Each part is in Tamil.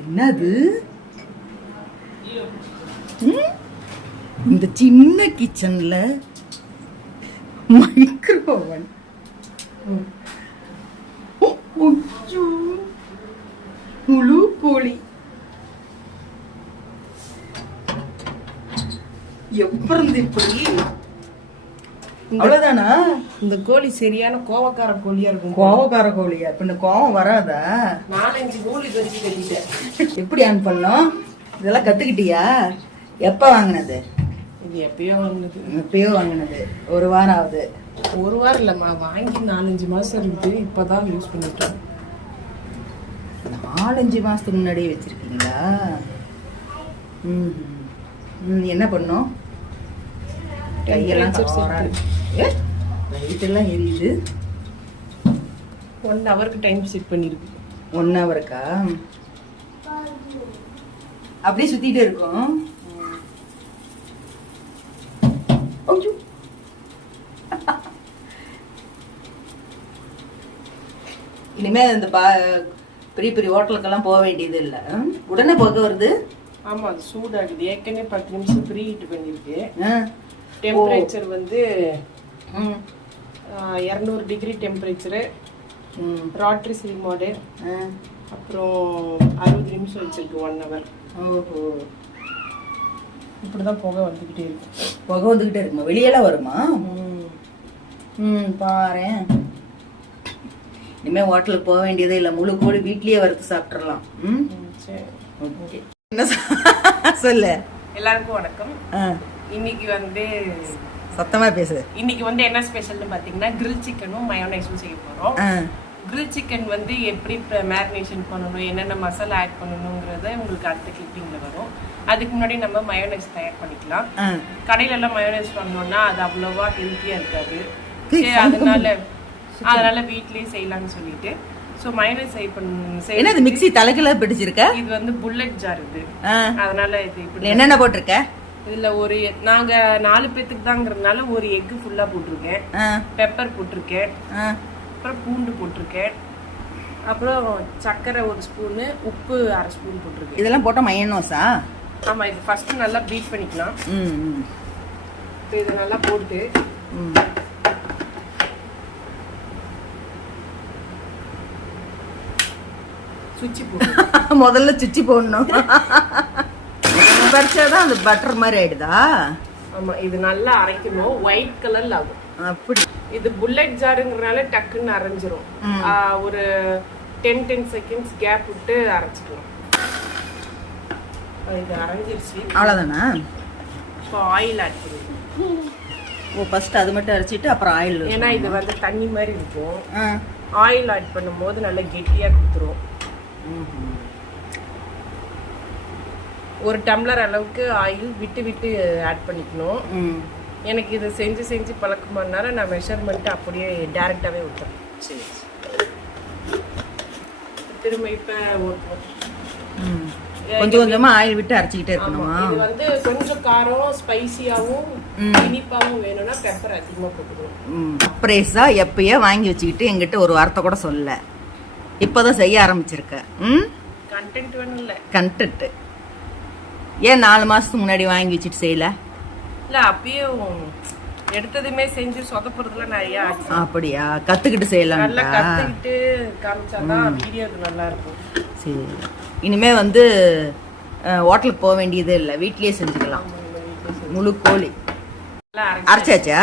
என்னது இந்த சின்ன கிச்சன்ல மைக்ரோவன் முழு கோழி எப்படி இப்படி அவ்வளவுதானா? இந்த கோழி சரியான கோவக்கார கோழியா இருக்கும். கோவக்கார கோழியா? இப்ப இந்த கோவம் வராதா? 4-5 கோழி வச்சு கட்டிட்டேன். எப்படி ஆன் பண்ணோம்? இதெல்லாம் கத்துக்கிட்டியா? எப்ப வாங்கினது? இது எப்பயோ வாங்கினது. எப்பயோ வாங்கினது. ஒரு வாரம் ஆகுது. ஒரு வாரம் இல்லம்மா, வாங்கி 4-5 மாசம் இருக்குது. இப்பதான் யூஸ் பண்ணிட்டோம். 4-5 மாசத்துக்கு முன்னாடியே வச்சிருக்கீங்களா? என்ன பண்ணோம்? கையெல்லாம் லைட்டெல்லாம் எரியுது. 1 ஹவருக்கு டைம் செட் பண்ணிருக்கு. 1 ஹவருக்கா? அப்படியே சுத்திட்டே இருக்கும். இனிமே இந்த பெரிய பெரிய ஹோட்டலுக்கெல்லாம் போக வேண்டியது இல்லை. உடனே போக வருது. ஆமா, அது சூடாகுது. ஏற்கனவே 10 நிமிஷம் ப்ரீ ஹீட் பண்ணிருக்கு. டெம்பரேச்சர் வந்து 200 டிகிரி டெம்பரேச்சரு, ராட்ரி சில் மோடு, அப்புறம் 60 நிமிஷம் வச்சிருக்கு. 1 ஹவர். ஓஹோ, இப்படிதான் புகை வந்துகிட்டே இருக்கு. புகை வந்துகிட்டே இருக்குமா? வெளியெல்லாம் வருமா? பாரு, இனிமே ஹோட்டலுக்கு போக வேண்டியதே இல்லை. முழு கோழி வீட்லயே வறுத்து சாப்பிட்டுறலாம். ஓகே, என்ன சொல்லு. எல்லாருக்கும் வணக்கம். இன்னைக்கு வந்து சத்தமா பேசு. இன்னைக்கு வந்து என்ன ஸ்பெஷல்னு பாத்தீங்கன்னா கிரில் சிக்கனும் மயோனைஸும் செய்ய போறோம். கிரில் சிக்கன் வந்து எப்படி மேரினேஷன் பண்ணணும், என்னென்ன மசாலா ஆட் பண்ணணுங்கிறத உங்களுக்கு அடுத்த கிளிப்பிங்ல வரும். அதுக்கு முன்னாடி நம்ம மயோனைஸ் தயார் பண்ணிக்கலாம். கடையில எல்லாம் மயோனைஸ் பண்ணோம்னா அது அவ்வளவா ஹெல்த்தியா இருக்காது. அதனால வீட்லயே செய்யலாம்னு சொல்லிட்டு மயோனைஸ் என்னது மிக்ஸி தலைகீழ பிடிச்சிருக்க? இது வந்து புல்லட் ஜார். இது அதனால இது இப்படி என்னென்ன போட்டிருக்க? இதுல ஒரு நாங்க 4 பேத்துக்கு தாங்கிறதுனால ஒரு எக் ஃபுல்லா போட்டிருக்கேன். பெப்பர் போட்டிருக்கேன், அப்புறம் பூண்டு போட்டிருக்கேன், அப்புறம் சர்க்கரை 1 ஸ்பூனு, உப்பு 1/2 ஸ்பூன் போட்டிருக்கேன். இதெல்லாம் போட்டா மயோனைஸா? ஆமா, இது ஃபர்ஸ்ட் நல்லா பீட் பண்ணிக்கலாம். இதை நல்லா போட்டு சுச்சி போடணும். முதல்ல சுச்சி போடணும். பறிச்சாதான் அந்த பட்டர் மாதிரி ஆயிடுதா? ஆமா, இது நல்லா அரைக்கணும். ஒயிட் கலர்ல ஆகும். அப்படி இது புல்லட் ஜாருங்கிறனால டக்குன்னு அரைஞ்சிரும். ஒரு 10 செகண்ட்ஸ் கேப் விட்டு அரைச்சிக்கலாம். இது அரைஞ்சிருச்சு. அவ்வளவுதானா? இப்போ ஆயில் ஆட் பண்ணுவோம். ஃபர்ஸ்ட் அது மட்டும் அரைச்சிட்டு அப்புறம் ஆயில். ஏன்னா இது வந்து தண்ணி மாதிரி இருக்கும். ஆயில் ஆட் பண்ணும்போது நல்லா கெட்டியா கொடுத்துரும். 1 டம்ளர் அளவுக்கு ஆயில் விட்டு விட்டு ஆட் பண்ணிக்கணும். எனக்கு இது செஞ்சு பழக்கமானால நான் மெஷர்மெண்ட் அப்படியே டைரக்டாவே ஊற்றுறேன். சரி, திரும்ப இப்போ கொஞ்சம் கொஞ்சமா ஆயில் விட்டு அரைச்சிக்கிட்டே இருக்கணுமா? இது வந்து கொஞ்சம் காரம் ஸ்பைசியாவும் இனிப்பாவும் வேணும்னா பெப்பர் அதிகமா போட்டுக்கணும். அப்ரேஸா எப்பயே வாங்கி வச்சுக்கிட்டு எங்கிட்ட ஒரு வார்த்தை கூட சொல்ல. இப்பதான் செய்ய ஆரம்பிச்சிருக்க. கண்டென்ட் வேணும் இல்ல? கண்டென்ட் ஏன் 4 மாசத்துக்கு முன்னாடி வாங்கி வச்சுட்டு செய்யல? இல்ல, அப்பயும் எடுத்ததுமே செஞ்சு சொதப்புறதுல நிறைய ஆச்சு. அப்படியா? கத்துக்கிட்டு செய்யலாம். நல்லா கத்துக்கிட்டு காமிச்சாதான் வீடியோக்கு நல்லா இருக்கும். சரி, இனிமே வந்து ஹோட்டலுக்கு போக வேண்டியதே இல்லை, வீட்லயே செஞ்சுக்கலாம். முழு கோழி அரைச்சாச்சா?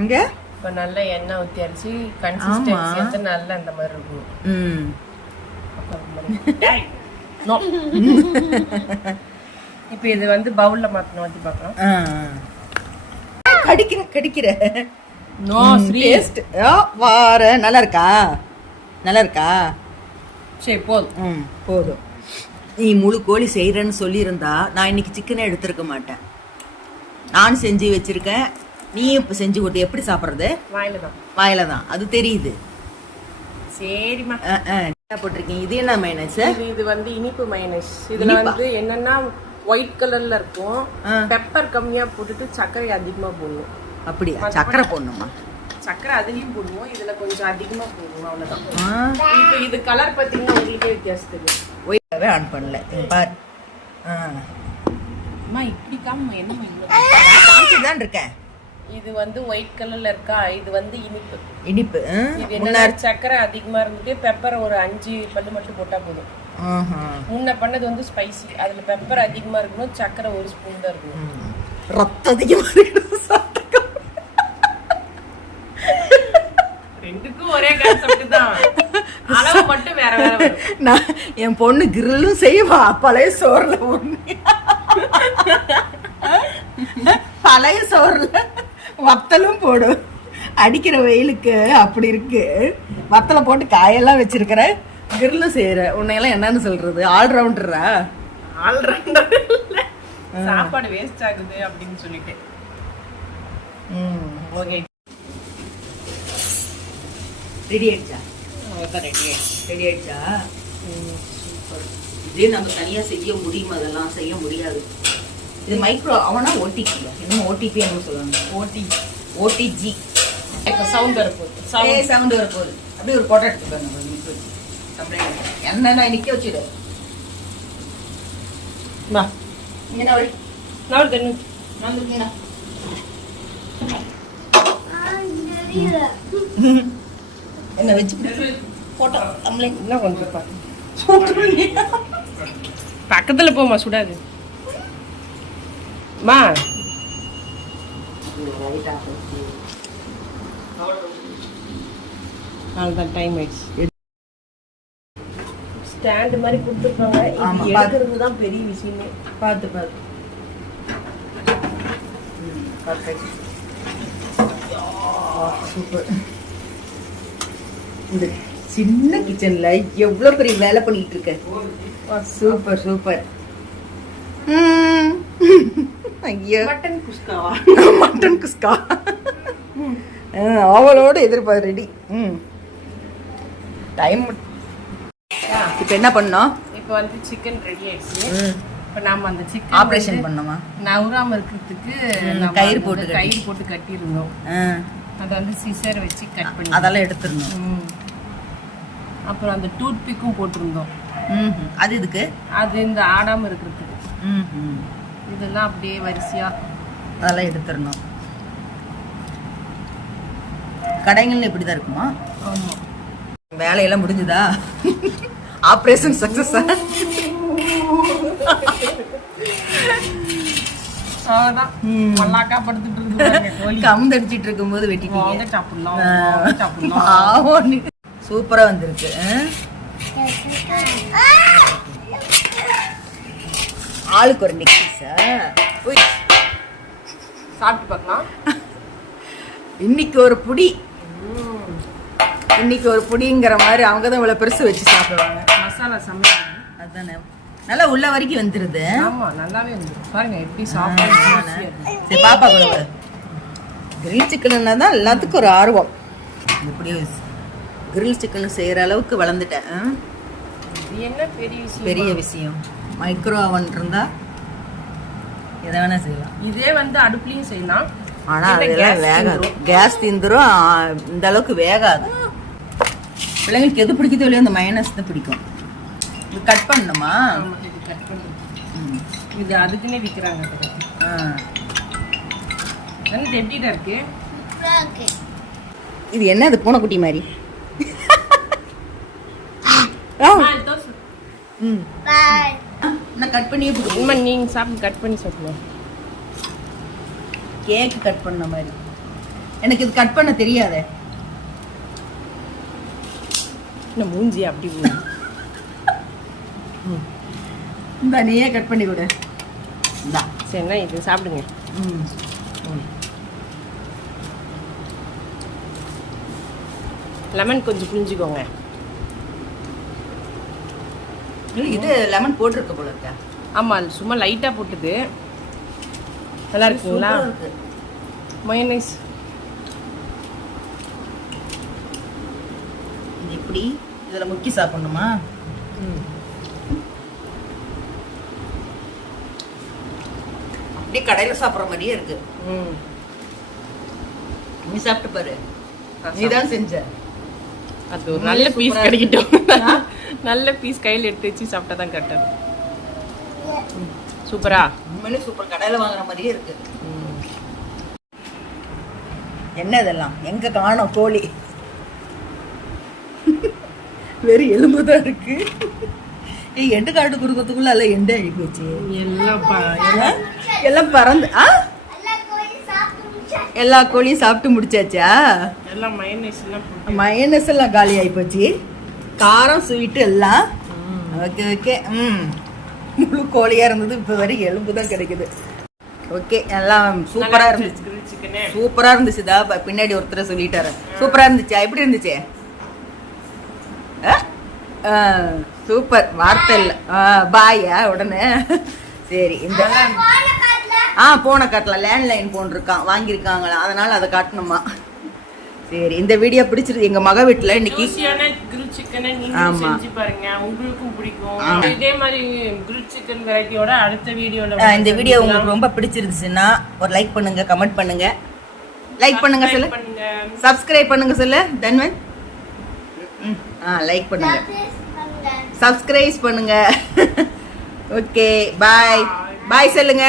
இங்க இப்ப நல்லா எண்ணெய் ஊத்தி அரைச்சி கன்சிஸ்டன்சி நல்லா அந்த மாதிரி இருக்கும். இப்ப இது வந்து பவுல்ல மாத்தணும். ஊத்தி பார்க்கலாம். கடிக்கிற நோ டேஸ்ட் வார. நல்லா இருக்கா? நல்லா இருக்கா? சரி, போதும். போதும். நீ முழு கோழி செய்யறேன்னு சொல்லியிருந்தா நான் இன்னைக்கு சிக்கனே எடுத்திருக்க மாட்டேன். நான் செஞ்சு வச்சிருக்கேன், நீ இப்ப செஞ்சு கொடுத்து எப்படி சாப்பிட்றது? வாயில தான். அது தெரியுது. சரிம்மா, என்ன போட்டிருக்கீங்க? இது என்ன மைனஸ்? இது வந்து இனிப்பு மைனஸ். இதுல வந்து என்னன்னா ஒயிட் கலர்ல இருக்கும். பெப்பர் கம்மியா போட்டுட்டு சர்க்கரை அதிகமா போடணும். அப்படியா? சர்க்கரை போடணுமா? சக்கரை அதுலயும் போடுவோம், இதுல கொஞ்சம் அதிகமா போடுவோம், அவ்வளவுதான். இப்போ இது கலர் பாத்தீங்கன்னா உங்களுக்கே வித்தியாசம் தெரியும். ஒயிட்டாவே ஆன் பண்ணல பார். அம்மா இப்படி காம என்னம்மா காமிச்சு தான் இருக்கேன். இது வந்து ஒயிட் கலர்ல இருக்கா, இது வந்து இனிப்பு. இனிப்பு இது என்ன சக்கரை அதிகமா இருந்துட்டு பெப்பர் ஒரு 5 பல்லு மட்டும் போட்டா போதும். முன்ன பண்ணது வந்து ஸ்பைசி, அதுல பெப்பர் அதிகமா இருக்கணும், சக்கரை 1 ஸ்பூன் தான் இருக்கணும். ரத்தம் அதிகமா இருக்கணும். ரெண்டுக்கும் ஒரே கான்செப்ட் தான், அளவு மட்டும் வேற வேற வரும். நான் என் பொண்ணு கிரில்லும் செய்வா, பழைய சோறுல பழைய சோறுல வத்தலும் போடும். அடிக்கிற வெயிலுக்கு அப்படி இருக்கு. வத்தலை போட்டு காயெல்லாம் வச்சிருக்கிற, கிரில்லும் செய்யற. உன்னையெல்லாம் என்னன்னு சொல்றது, ஆல்ரவுண்டரா? ஆல்ரவுண்டர் சாப்பாடு வேஸ்ட் ஆகுது அப்படின்னு சொல்லிட்டு. ஓகே, ரெடி ஆயிடுச்சா? ரெடி ஆயிடுச்சா? சூப்பர். இதே நம்ம தனியா செய்ய முடியுமா? அதெல்லாம் செய்ய முடியாது. இது மைக்ரோ அவனா ஓடிபி, இன்னும் ஓடிபி என்ன சொல்லுவாங்க, ஓடிஜி. இப்போ சவுண்ட் வரப்போகுது, சவுண்ட் வரப்போகுது. அப்படியே ஒரு போட்டோ எடுத்துக்கோங்க. என்ன நான் நிக்க வச்சுடு. வா என்ன வழி நான் தென்னு நான் என்ன வச்சு போட்டோ நம்மளே என்ன கொஞ்சம் பக்கத்துல போமா, சுடாது மா. அவ்வளோதான், டைம் ஆயிடுச்சு. ஸ்டாண்ட் மாதிரி கொடுத்துருப்பாங்க, இது எடுக்கிறது தான் பெரிய விஷயமே. பார்த்து சூப்பர். இந்த சின்ன கிச்சன்ல எவ்வளவு பெரிய வேலை பண்ணிட்டு இருக்க. Super super. ஐயோ, மட்டன் குஸ்காவா? மட்டன் குஸ்கா அவளோட எதிர்பார்த்து ரெடி. டைம் இப்போ என்ன பண்ணோம்? இப்போ வந்து சிக்கன் ரெடி ஆயிடுச்சு. இப்போ நாம அந்த சிக்கன் ஆபரேஷன் பண்ணோமா, நவுறாம இருக்கிறதுக்கு கயிறு போட்டு கட்டியிருந்தோம். அதை வந்து சிசர் வச்சு கட் பண்ணி அதெல்லாம் எடுத்துருந்தோம். அப்புறம் அந்த டூத் பிக்கும் போட்டிருந்தோம். அது இதுக்கு, அது இந்த ஆடாம இருக்கிறதுக்கு. இதெல்லாம் அப்படியே வரிசையா அதெல்லாம் எடுத்துடணும். கடைங்கள்ல இப்படிதான் இருக்குமா? ஆமா. வேலையெல்லாம் முடிஞ்சுதா? Operation success. அதான் மல்லாக்கா படுத்துட்டு இருக்கு, கமுந்தடிச்சிட்டு இருக்கும்போது வெட்டிட்டீங்க. சூப்பரா வந்திருக்கு. ஆளுக்கு ஒரு நெக்லஸா? சாப்பிட்டு பார்க்கலாம். இன்னைக்கு ஒரு புடிங்கிற மாதிரி அவங்க தான் இவ்வளவு பெருசு வச்சு சாப்பிடுவாங்க. மசாலா சமையல் அதுதானே, நல்லா உள்ள வரைக்கும் வந்துருது. ஆமா, நல்லாவே வந்துருக்கு. பாருங்க எப்படி சாப்பிட்டா. சரி, பாப்பா கூட கிரில் சிக்கன்னா தான் எல்லாத்துக்கும் ஒரு ஆர்வம். எப்படி கிரில் சிக்கன் செய்யற அளவுக்கு வளர்ந்துட்டேன். இது என்ன பெரிய விஷயம். மைக்ரோ அவன் இருந்தா எதை வேணா செய்யலாம். இதே வந்து அடுப்புலயும் செய்யலாம், ஆனா அதெல்லாம் வேகாது. கேஸ் தீந்துரும். இந்த அளவுக்கு வேகாது. பிள்ளைங்களுக்கு எது பிடிக்குதோ இல்லையோ அந்த மைனஸ் தான் பிடிக்கும். இது கட் பண்ணணுமா? இது கட் பண்ணணும். இது அதுக்குன்னே விற்கிறாங்க. எப்படிடா இருக்கு இது? என்ன இது பூனைக்குட்டி மாதிரி? நான் கட் பண்ணியே போடுவேன். நீங்க சாப்பிட்டு கட் பண்ணி சாப்பிடுவோம். கேக் கட் பண்ண மாதிரி. எனக்கு இது கட் பண்ண தெரியாதே. மூஞ்சி அப்படி இந்த நீயே கட் பண்ணி கொடு. இந்தா சரிண்ணா, இது சாப்பிடுங்க. லெமன் கொஞ்சம் புரிஞ்சுக்கோங்க. இது லெமன் போட்டிருக்க போல இருக்கா? ஆமா, அது சும்மா லைட்டா போட்டுது. நல்லா இருக்குங்களா? மயோனைஸ் இப்படி இதுல முக்கி சாப்பிடணுமா? அப்படியே கடையில சாப்பிட்ற மாதிரியே இருக்கு. நீ சாப்பிட்டு பாரு. நீதான் செஞ்ச. அது ஒரு நல்ல பீஸ் கிடைக்கட்டும். நல்ல பீஸ் கையில் எடுத்து வச்சு சாப்பிட்டா தான் கரெக்டாக. சூப்பரா? உண்மையிலே சூப்பர். கடையில் வாங்குற மாதிரியே இருக்கு. என்ன இதெல்லாம் எங்க காணோம் கோழி? வெறும் எலும்பு தான் இருக்கு. எண்டு காட்டு குறுக்கத்துக்குள்ள எல்லாம் எண்டை அழகி போச்சு. எல்லாம் பறந்து எல்லா கோழியும் சாப்பிட்டு முடிச்சாச்சா? எல்லாம் மயனஸ் எல்லாம் காலி ஆகி போச்சு. காரம் ஸ்வீட்டு எல்லாம் ஓகே ஓகே. முழு கோழியா இருந்தது, இப்போ வரை எலும்பு தான் கிடைக்குது. ஓகே, எல்லாம் சூப்பரா இருந்துச்சு. சூப்பரா இருந்துச்சுதா. பின்னாடி ஒருத்தர் சொல்லிட்டாரு சூப்பரா இருந்துச்சா? எப்படி இருந்துச்சு? சூப்பர். வார்த்தை இல்லை. பாயா உடனே. சரி, இந்த போனை காட்டலாம். லேண்ட்லைன் போன் இருக்கான், வாங்கியிருக்காங்களா, அதனால அதை காட்டணுமா? சரி, இந்த வீடியோ பிடிச்சிருக்கு. எங்க மக வீட்டுல இன்னைக்கு கிரில் சிக்கனை நீங்க செஞ்சு பாருங்க, உங்களுக்கும் பிடிக்கும். இதே மாதிரி கிரில் சிக்கன் வெரைட்டியோட அடுத்த வீடியோல. இந்த வீடியோ உங்களுக்கு ரொம்ப பிடிச்சிருந்துச்சுன்னா ஒரு லைக் பண்ணுங்க, கமெண்ட் பண்ணுங்க, லைக் பண்ணுங்க சொல்லு, சப்ஸ்கிரைப் பண்ணுங்க சொல்லு. தன்வன் லைக் பண்ணுங்க, சப்ஸ்கிரைப் பண்ணுங்க. ஓகே, பாய் பாய் சொல்லுங்க.